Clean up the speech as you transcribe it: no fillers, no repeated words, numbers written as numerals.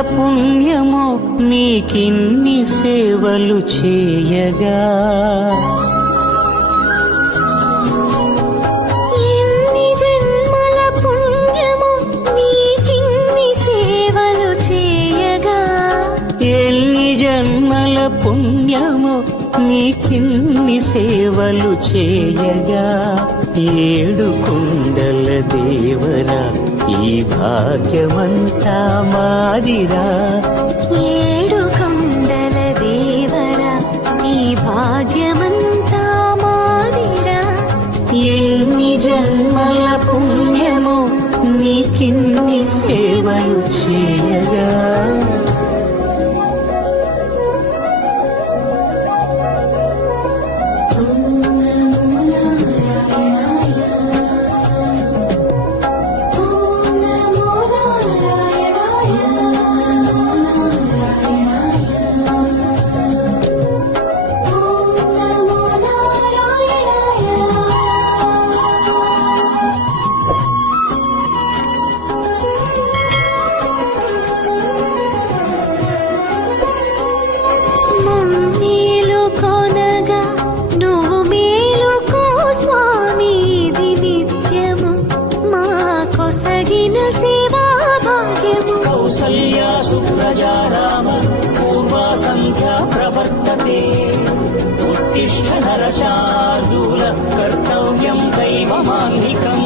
పుణ్యమో నీకిన్ని సేవలు చేయగా. ఎన్ని జన్మల పుణ్యమో నీకిన్ని సేవలు చేయగా. ఎన్ని జన్మల పుణ్యమో నీకిన్ని సేవలు చేయగా. ఏడు కొండల దేవరా ఈ భాగ్యమంతా మాదిరా. ఏడు కొండల దేవరా ఈ భాగ్యమంతా మాదిరా. ఎన్ని జన్మల పుణ్యమో నీకిన్ని సేవలు చేయగా. కౌసల్యా సుప్రజా రామ పూర్వా సంధ్యా ప్రవర్తతే. ఉత్తిష్ఠ నరశార్దూల కర్తవ్యం దైవమాన్నికం.